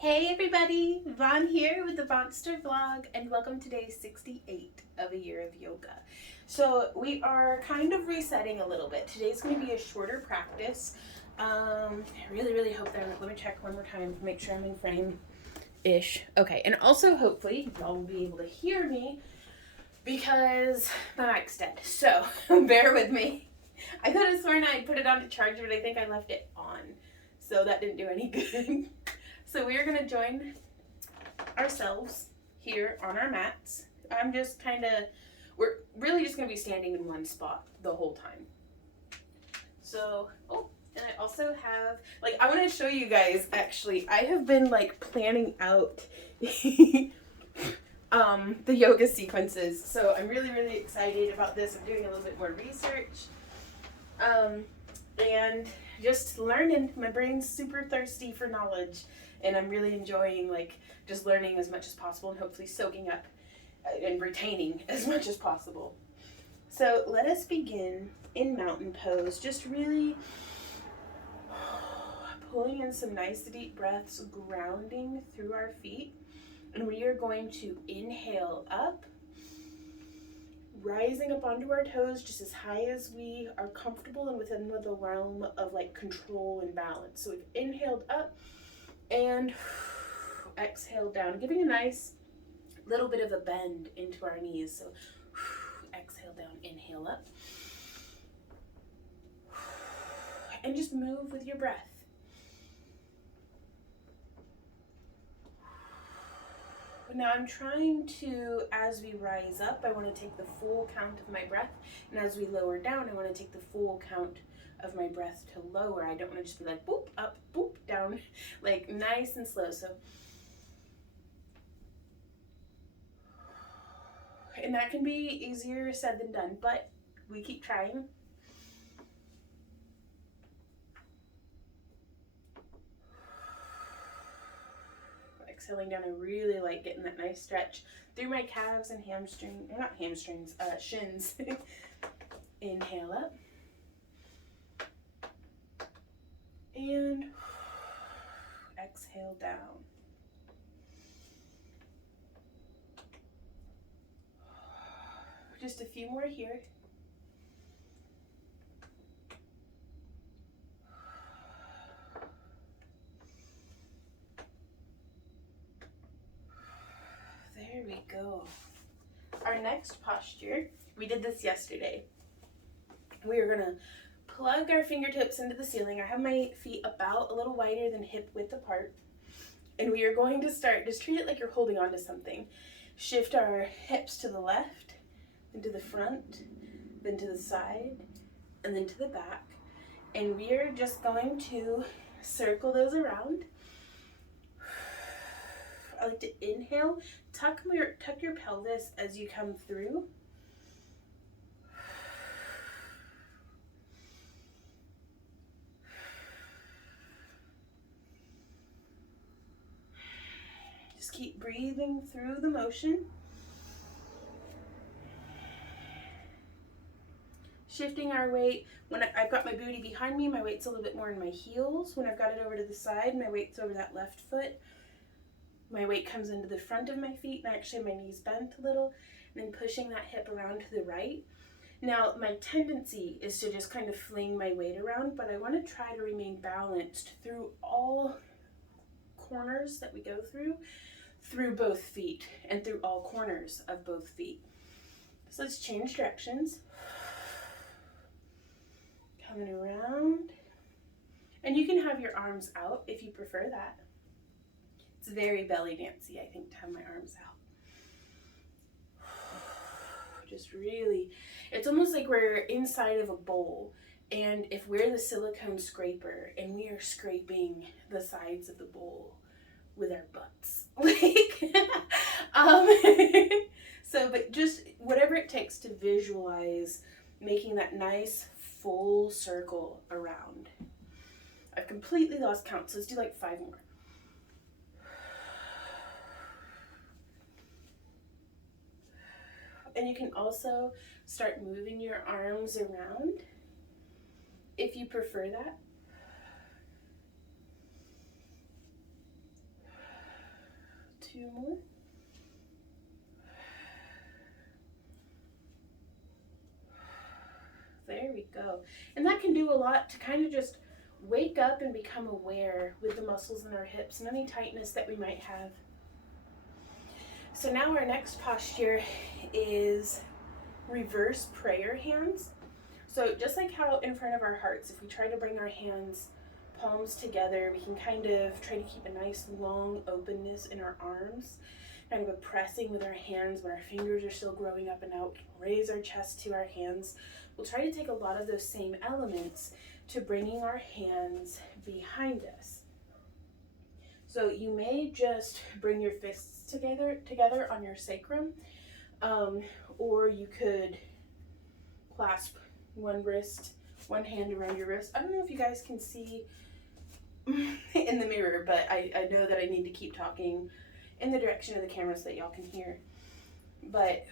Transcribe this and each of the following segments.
Hey everybody, Von here with the Vonster vlog, and welcome to day 68 of a year of yoga. So we are kind of resetting a little bit. Today's going to be a shorter practice. I really hope that, let me check one more time, make sure I'm in frame-ish. Okay, and also hopefully y'all will be able to hear me because my mic's dead. So bear with me. I could have sworn I put it on to charge, but I think I left it on. So that didn't do any good. So we are going to join ourselves here on our mats. We're really just going to be standing in one spot the whole time. So, and I also have, I want to show you guys, actually, I have been, planning out the yoga sequences. So I'm really excited about this. I'm doing a little bit more research. And just learning. My brain's super thirsty for knowledge. And I'm really enjoying just learning as much as possible and hopefully soaking up and retaining as much as possible. So let us begin in mountain pose. Just really pulling in some nice deep breaths, grounding through our feet. And we are going to inhale up, rising up onto our toes just as high as we are comfortable and within the realm of control and balance. So we've inhaled up and exhale down, giving a nice little bit of a bend into our knees. So exhale down, inhale up, and just move with your breath. Now I'm trying to, as we rise up, I want to take the full count of my breath, and as we lower down, I want to take the full count of my breath to lower. I don't want to just be boop, up, boop, down, nice and slow. So, and that can be easier said than done, but we keep trying. Exhaling down, I really like getting that nice stretch through my calves and shins. Inhale up. And exhale down. Just a few more here. There we go. Our next posture, we did this yesterday. We are going to plug our fingertips into the ceiling. I have my feet about a little wider than hip width apart. And we are going to start, just treat it like you're holding on to something. Shift our hips to the left, then to the front, then to the side, and then to the back. And we are just going to circle those around. I like to inhale, tuck your pelvis as you come through. Just keep breathing through the motion. Shifting our weight. When I've got my booty behind me, my weight's a little bit more in my heels. When I've got it over to the side, my weight's over that left foot. My weight comes into the front of my feet, and actually my knees bent a little, and then pushing that hip around to the right. Now, my tendency is to just kind of fling my weight around, but I want to try to remain balanced through all corners that we go through both feet, and through all corners of both feet. So let's change directions. Coming around. And you can have your arms out if you prefer that. It's very belly dancy, I think, to have my arms out. Just really, it's almost like we're inside of a bowl, and if we're the silicone scraper and we are scraping the sides of the bowl with our butts, but just whatever it takes to visualize making that nice full circle around. I've completely lost count, so let's do 5 more. And you can also start moving your arms around if you prefer that. 2 more. There we go. And that can do a lot to kind of just wake up and become aware with the muscles in our hips and any tightness that we might have. So now our next posture is reverse prayer hands. So just like how in front of our hearts, if we try to bring our hands palms together, we can kind of try to keep a nice long openness in our arms, kind of a pressing with our hands where our fingers are still growing up and out, raise our chest to our hands. We'll try to take a lot of those same elements to bringing our hands behind us. So you may just bring your fists together on your sacrum, or you could clasp one wrist, one hand around your wrist. I don't know if you guys can see in the mirror, but I know that I need to keep talking in the direction of the camera so that y'all can hear. But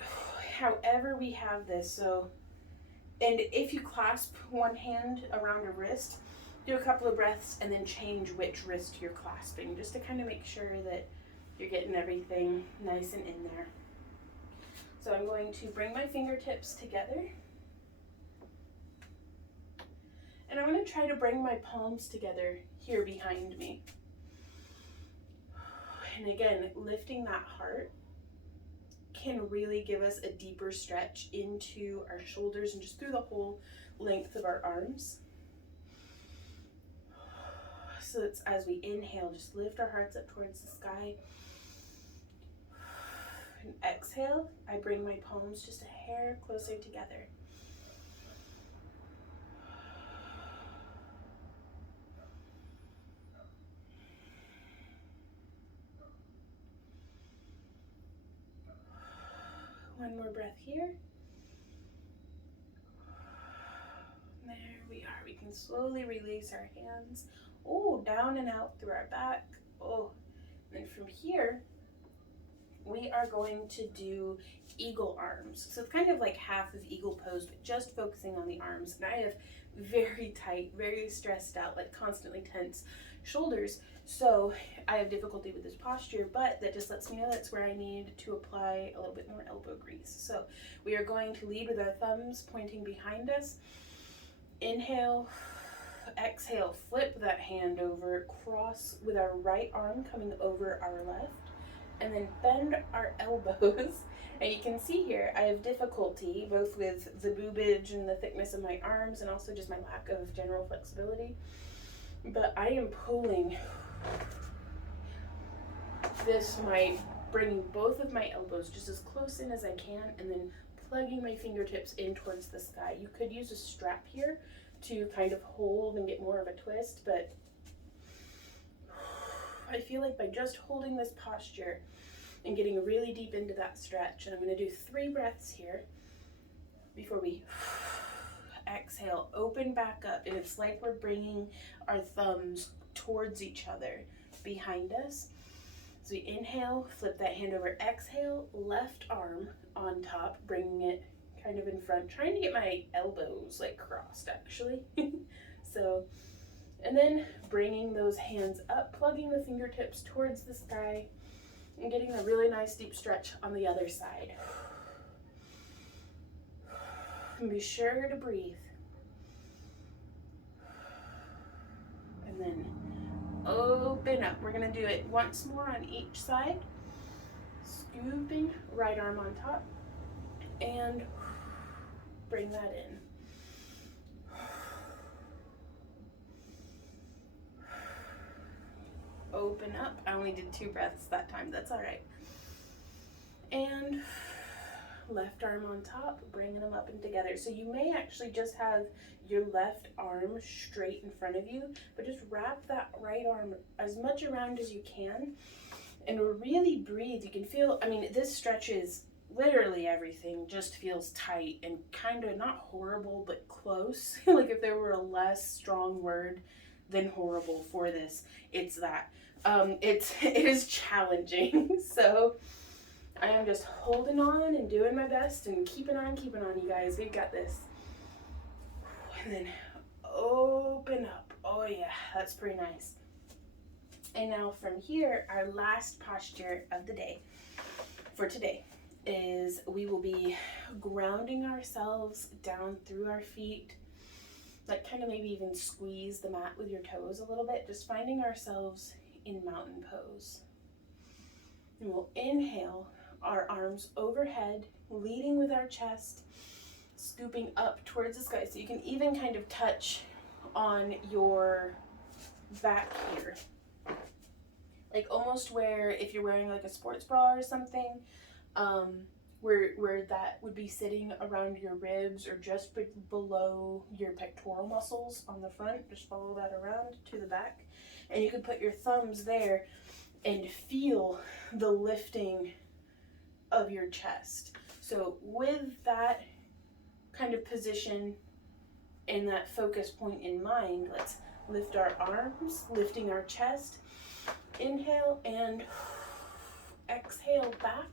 however we have this, so, and if you clasp one hand around a wrist, do a couple of breaths and then change which wrist you're clasping, just to kind of make sure that you're getting everything nice and in there. So I'm going to bring my fingertips together. And I'm going to try to bring my palms together here behind me. And again, lifting that heart can really give us a deeper stretch into our shoulders and just through the whole length of our arms. So it's as we inhale, just lift our hearts up towards the sky. And exhale, I bring my palms just a hair closer together. One more breath here. There we are. We can slowly release our hands. Oh, down and out through our back. Oh, and then from here, we are going to do eagle arms. So it's kind of like half of eagle pose, but just focusing on the arms. And I have very tight, very stressed out, like constantly tense shoulders. So I have difficulty with this posture, but that just lets me know that's where I need to apply a little bit more elbow grease. So we are going to lead with our thumbs pointing behind us. Inhale, exhale, flip that hand over, cross with our right arm coming over our left, and then bend our elbows. And you can see here, I have difficulty both with the boobage and the thickness of my arms and also just my lack of general flexibility. But I am pulling this, bringing both of my elbows just as close in as I can and then plugging my fingertips in towards the sky. You could use a strap here to kind of hold and get more of a twist, but I feel like by just holding this posture and getting really deep into that stretch, and I'm going to do 3 breaths here before we exhale, open back up, and it's like we're bringing our thumbs towards each other behind us. So we inhale, flip that hand over, exhale, left arm on top, bringing it kind of in front, trying to get my elbows like crossed actually. So, and then bringing those hands up, plugging the fingertips towards the sky, and getting a really nice deep stretch on the other side. And be sure to breathe. And then open up. We're going to do it once more on each side. Scooping, right arm on top, and bring that in. Open up. I only did 2 breaths that time. That's all right. And left arm on top, bringing them up and together. So you may actually just have your left arm straight in front of you, but just wrap that right arm as much around as you can and really breathe. You can feel, I mean, this stretches literally everything, just feels tight and kind of not horrible, but close. Like if there were a less strong word than horrible for this, it's that. It is challenging. So I am just holding on and doing my best and keeping on, you guys. We've got this. And then open up. Oh yeah, that's pretty nice. And now from here, our last posture of the day for today is we will be grounding ourselves down through our feet, like kind of maybe even squeeze the mat with your toes a little bit, just finding ourselves in mountain pose. And we'll inhale, our arms overhead, leading with our chest, scooping up towards the sky. So you can even kind of touch on your back here. Like almost where if you're wearing like a sports bra or something, where that would be sitting around your ribs or just below your pectoral muscles on the front. Just follow that around to the back. And you can put your thumbs there and feel the lifting of your chest. So with that kind of position and that focus point in mind, let's lift our arms, lifting our chest. Inhale and exhale back.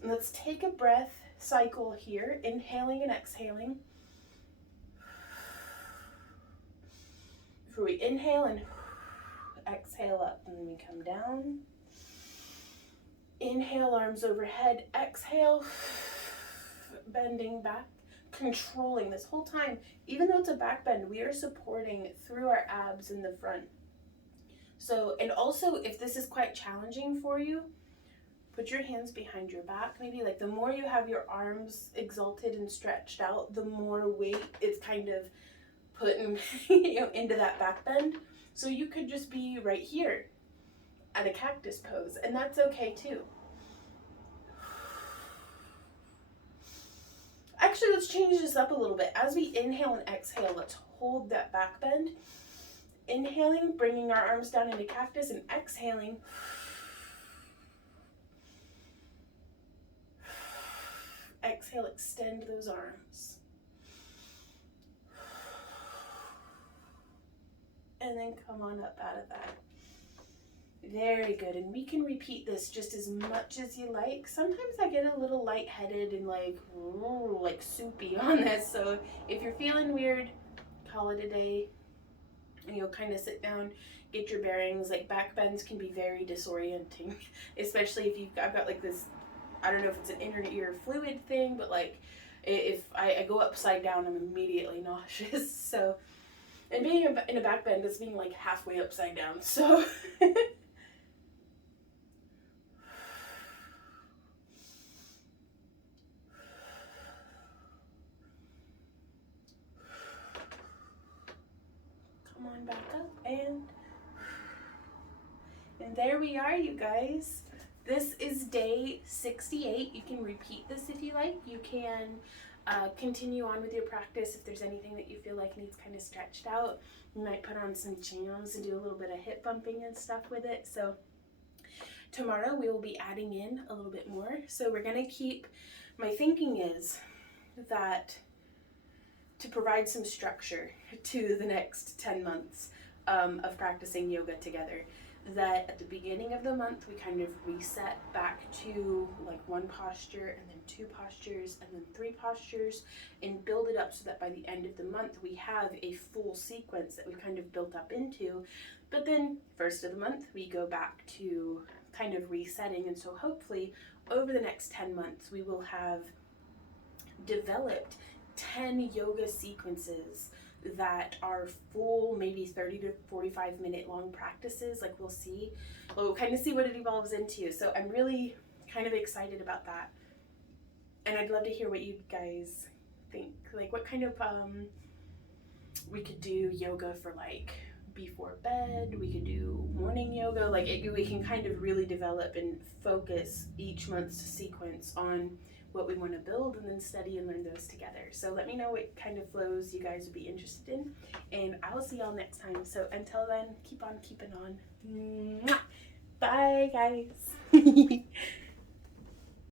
And let's take a breath cycle here, inhaling and exhaling. Before we inhale and exhale up, and then we come down. Inhale, arms overhead, exhale, bending back, controlling this whole time. Even though it's a back bend, we are supporting through our abs in the front. So, and also if this is quite challenging for you, put your hands behind your back. Maybe like the more you have your arms exalted and stretched out, the more weight it's kind of putting into that back bend. So you could just be right here at a cactus pose, and that's okay too. Actually, let's change this up a little bit. As we inhale and exhale, let's hold that back bend. Inhaling, bringing our arms down into cactus, and exhaling. Exhale, extend those arms. And then come on up out of that. Very good. And we can repeat this just as much as you like. Sometimes I get a little lightheaded and like soupy on this. So if you're feeling weird, call it a day. And you'll kind of sit down, get your bearings. Like back bends can be very disorienting, especially if I've got like this, I don't know if it's an inner ear fluid thing, but like if I go upside down, I'm immediately nauseous. So, and being in a back bend is being like halfway upside down. So come on back up, and there we are, you guys. This is day 68. You can repeat this if you like. You can continue on with your practice if there's anything that you feel like needs kind of stretched out. You might put on some jams and do a little bit of hip bumping and stuff with it. So tomorrow we will be adding in a little bit more. So we're going to keep, my thinking is that to provide some structure to the next 10 months of practicing yoga together, that at the beginning of the month we kind of reset back to like one posture and then two postures and then three postures and build it up so that by the end of the month we have a full sequence that we've kind of built up into. But then first of the month we go back to kind of resetting, and so hopefully over the next 10 months we will have developed 10 yoga sequences that are full, maybe 30 to 45 minute long practices. Like we'll kind of see what it evolves into. So I'm really kind of excited about that. And I'd love to hear what you guys think. Like what kind of, we could do yoga for like before bed, we could do morning yoga. Like we can kind of really develop and focus each month's sequence on what we want to build and then study and learn those together. So let me know what kind of flows you guys would be interested in, and I will see y'all next time. So until then, keep on keeping on. Mwah! Bye guys.